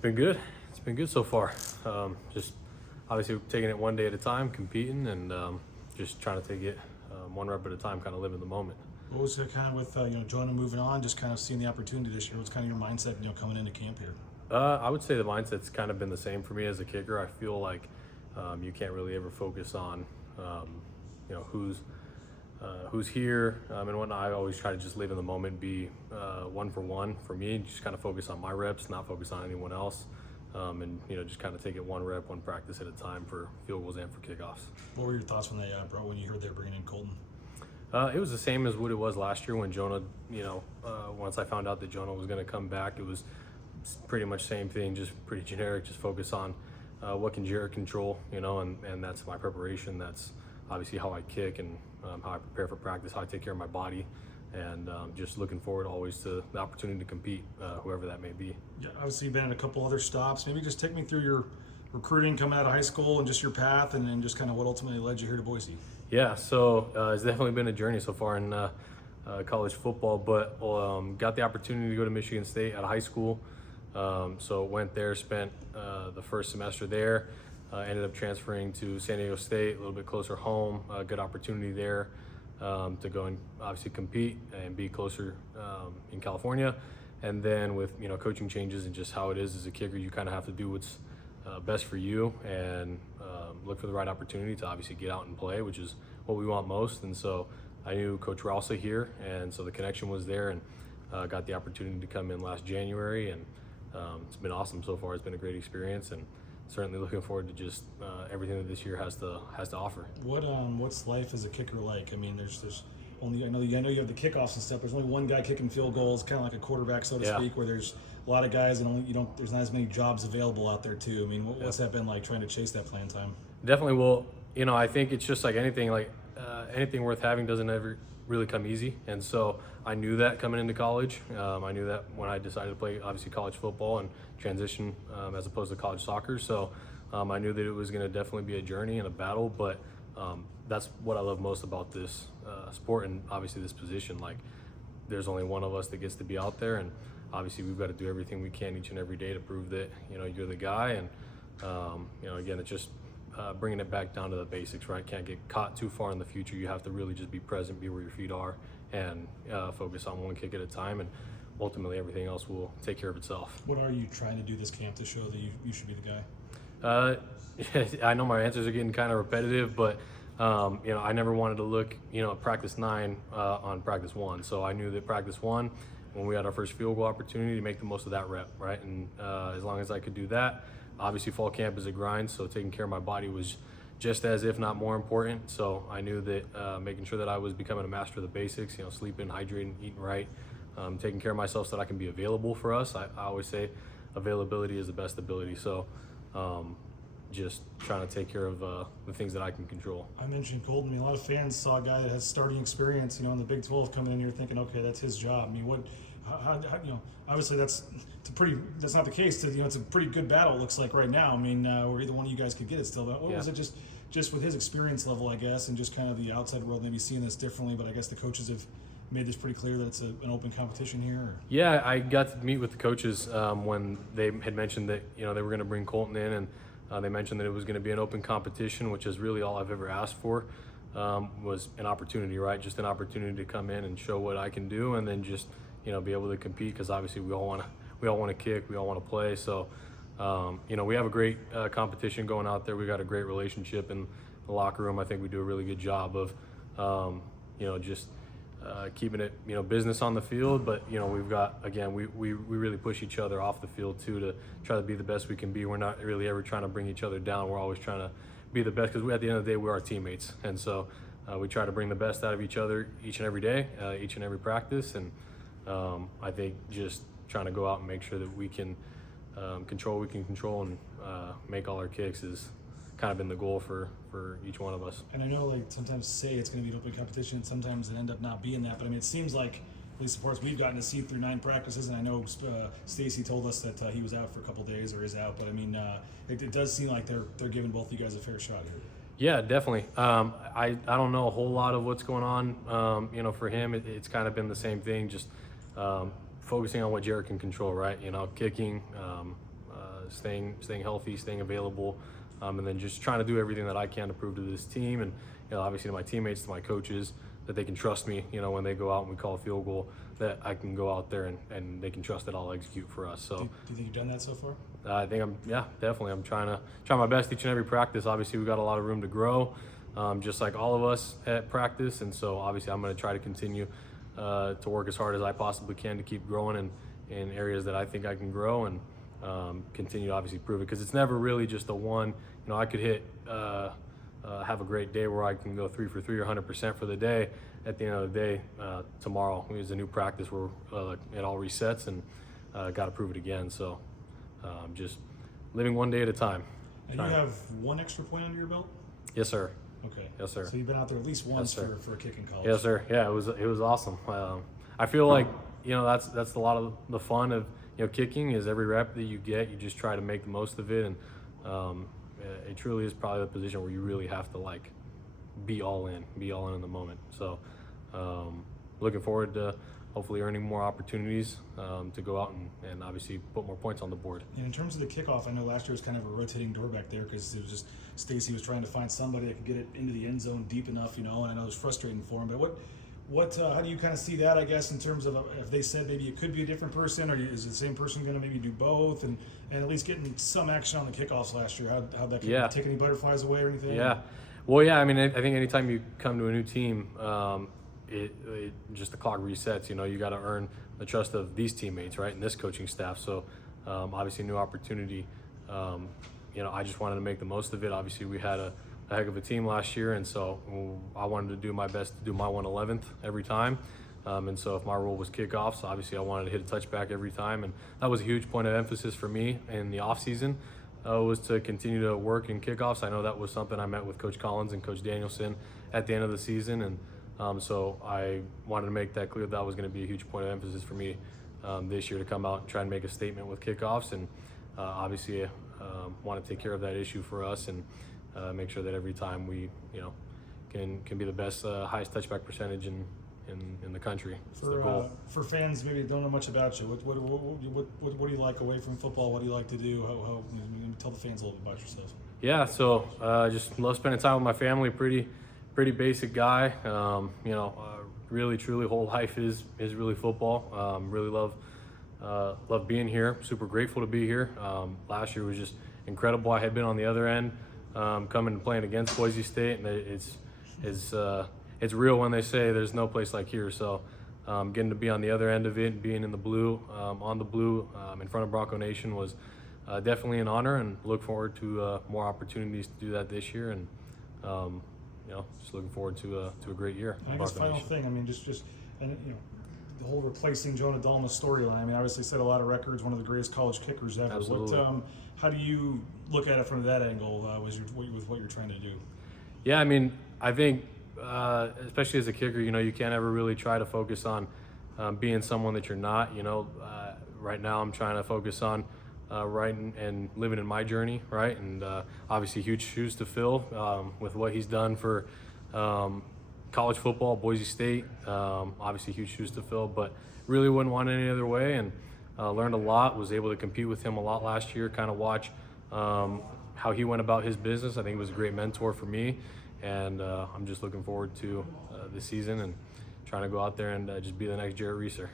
been good. It's been good so far. Just obviously taking it one day at a time, competing, and just trying to take it one rep at a time, kind of live in the moment. What was it kind of with Jonah moving on, just kind of seeing the opportunity this year? What's kind of your mindset coming into camp here? I would say the mindset's kind of been the same for me as a kicker. I feel like you can't really ever focus on who's here and whatnot. I always try to just live in the moment, be one for one for me, just kind of focus on my reps, not focus on anyone else, and just kind of take it one rep, one practice at a time for field goals and for kickoffs. What were your thoughts when when you heard they were bringing in Colton? It was the same as what it was last year when Jonah, once I found out that Jonah was going to come back, it was pretty much same thing, just pretty generic, just focus on what can Jarrett control, and that's my preparation. That's obviously how I kick and how I prepare for practice, how I take care of my body, and just looking forward always to the opportunity to compete, whoever that may be. Yeah, obviously you've been at a couple other stops. Maybe just take me through your recruiting coming out of high school and just your path, and then just kind of what ultimately led you here to Boise. Yeah, so it's definitely been a journey so far in college football, but got the opportunity to go to Michigan State out of high school. So went there, spent the first semester there, ended up transferring to San Diego State, a little bit closer home, good opportunity there to go and obviously compete and be closer in California. And then with coaching changes and just how it is as a kicker, you kind of have to do what's best for you and look for the right opportunity to obviously get out and play, which is what we want most. And so I knew Coach Ralsa here, and so the connection was there, and got the opportunity to come in last January, and it's been awesome so far. It's been a great experience, and certainly looking forward to just everything that this year has to offer. What's life as a kicker like? I mean, there's only I know you have the kickoffs and stuff. There's only one guy kicking field goals, kind of like a quarterback, so to speak, where there's a lot of guys and only there's not as many jobs available out there too. I mean, what's that been like trying to chase that playing time? Definitely. Well, I think it's just like anything. Anything worth having doesn't ever really come easy, and so I knew that coming into college. I knew that when I decided to play obviously college football and transition as opposed to college soccer. So I knew that it was going to definitely be a journey and a battle, but that's what I love most about this sport and obviously this position. Like, there's only one of us that gets to be out there, and obviously we've got to do everything we can each and every day to prove that you're the guy. And again, it's just bringing it back down to the basics, right? Can't get caught too far in the future. You have to really just be present, be where your feet are, and focus on one kick at a time, and ultimately everything else will take care of itself. What are you trying to do this camp to show that you should be the guy? I know my answers are getting kind of repetitive, but I never wanted to look at practice 9 on practice 1. So I knew that practice 1, when we had our first field goal opportunity, to make the most of that rep, right? And as long as I could do that, obviously fall camp is a grind, so taking care of my body was just as, if not more important. So I knew that making sure that I was becoming a master of the basics, sleeping, hydrating, eating right, taking care of myself so that I can be available for us. I always say availability is the best ability. So just trying to take care of the things that I can control. I mentioned Colton. I mean, a lot of fans saw a guy that has starting experience, in the Big 12 coming in here thinking, okay, that's his job. I mean, how obviously that's not the case. It's a pretty good battle, it looks like right now. I mean, where either one of you guys could get it still. But what was it just with his experience level, I guess, and just kind of the outside world maybe seeing this differently, but I guess the coaches have made this pretty clear that it's an open competition here? Or? Yeah, I got to meet with the coaches when they had mentioned that, they were going to bring Colton in, and they mentioned that it was going to be an open competition, which is really all I've ever asked for, was an opportunity, right? Just an opportunity to come in and show what I can do, and then just, be able to compete, because obviously we all want to kick, we all want to play. So, we have a great competition going out there. We got a great relationship in the locker room. I think we do a really good job of, just keeping it, business on the field. But, we've got, again, we really push each other off the field too, to try to be the best we can be. We're not really ever trying to bring each other down. We're always trying to be the best, because at the end of the day, we're our teammates. And so we try to bring the best out of each other each and every day, each and every practice. And I think just trying to go out and make sure that we can control what we can control, and make all our kicks is kind of been the goal for each one of us. And I know, like, sometimes say it's going to be an open competition, and sometimes it end up not being that. But I mean, it seems like, at least the parts we've gotten to see through 9 practices, and I know Stacy told us that he was out for a couple days, or is out. But I mean, it does seem like they're giving both of you guys a fair shot here. Yeah, definitely. I don't know a whole lot of what's going on. For him, it's kind of been the same thing, just focusing on what Jarrett can control, right? Kicking, staying healthy, staying available, and then just trying to do everything that I can to prove to this team and obviously to my teammates, to my coaches, that they can trust me. When they go out and we call a field goal, that I can go out there and they can trust that I'll execute for us. So do you think you've done that so far? I think definitely. I'm trying my best each and every practice. Obviously, we've got a lot of room to grow, just like all of us at practice. And so obviously I'm going to try to continue to work as hard as I possibly can to keep growing in areas that I think I can grow and continue to obviously prove it. Because it's never really just a one. I could have a great day where I can go 3 for 3 or 100% for the day. At the end of the day, tomorrow is a new practice where it all resets and got to prove it again. So just living one day at a time. And you have one extra point under your belt? Yes, sir. Okay. Yes, sir. So you've been out there at least once Yes, for a kick in college. Yes, sir. Yeah, it was awesome. I feel like that's a lot of the fun of kicking is every rep that you get, you just try to make the most of it, and it truly is probably the position where you really have to be all in the moment. So looking forward to hopefully earning more opportunities to go out and obviously put more points on the board. And in terms of the kickoff, I know last year was kind of a rotating door back there because it was just Stacy was trying to find somebody that could get it into the end zone deep enough, and I know it was frustrating for him. But how do you kind of see that, I guess, in terms of if they said maybe it could be a different person, or is the same person going to maybe do both, and at least getting some action on the kickoffs last year? How'd that take any butterflies away or anything? Yeah. Well, yeah, I mean, I think anytime you come to a new team, it just the clock resets. You got to earn the trust of these teammates, right, and this coaching staff. So obviously, new opportunity. I just wanted to make the most of it. Obviously, we had a heck of a team last year, and so I wanted to do my best to do my 1/11th every time. And so if my role was kickoffs, obviously I wanted to hit a touchback every time, and that was a huge point of emphasis for me in the off season. Was to continue to work in kickoffs. I know that was something I met with Coach Collins and Coach Danielson at the end of the season, and so I wanted to make that clear that was going to be a huge point of emphasis for me this year to come out and try and make a statement with kickoffs, and obviously want to take care of that issue for us and make sure that every time we can be the best highest touchback percentage in the country. It's the goal. For fans maybe don't know much about you, what do you like away from football? What do you like to do? How tell the fans a little bit about yourself. Yeah, so just love spending time with my family. Pretty basic guy. Really truly whole life is really football. Really love being here. Super grateful to be here. Last year was just incredible. I had been on the other end, coming and playing against Boise State, and it's real when they say there's no place like here. So getting to be on the other end of it, being in the blue, on the blue, in front of Bronco Nation was definitely an honor, and look forward to more opportunities to do that this year, and just looking forward to a great year. I guess final thing, I mean, just the whole replacing Jonah Dalma's storyline. I mean, obviously set a lot of records, one of the greatest college kickers ever. Absolutely. How do you look at it from that angle with what you're trying to do? Yeah, I mean, I think especially as a kicker, you can't ever really try to focus on being someone that you're not. Right now I'm trying to focus on writing and living in my journey, right? And obviously huge shoes to fill with what he's done for college football, Boise State. Obviously huge shoes to fill, but really wouldn't want it any other way, and learned a lot, was able to compete with him a lot last year, kind of watch how he went about his business. I think he was a great mentor for me, and I'm just looking forward to this season and trying to go out there and just be the next Jarrett Reeser.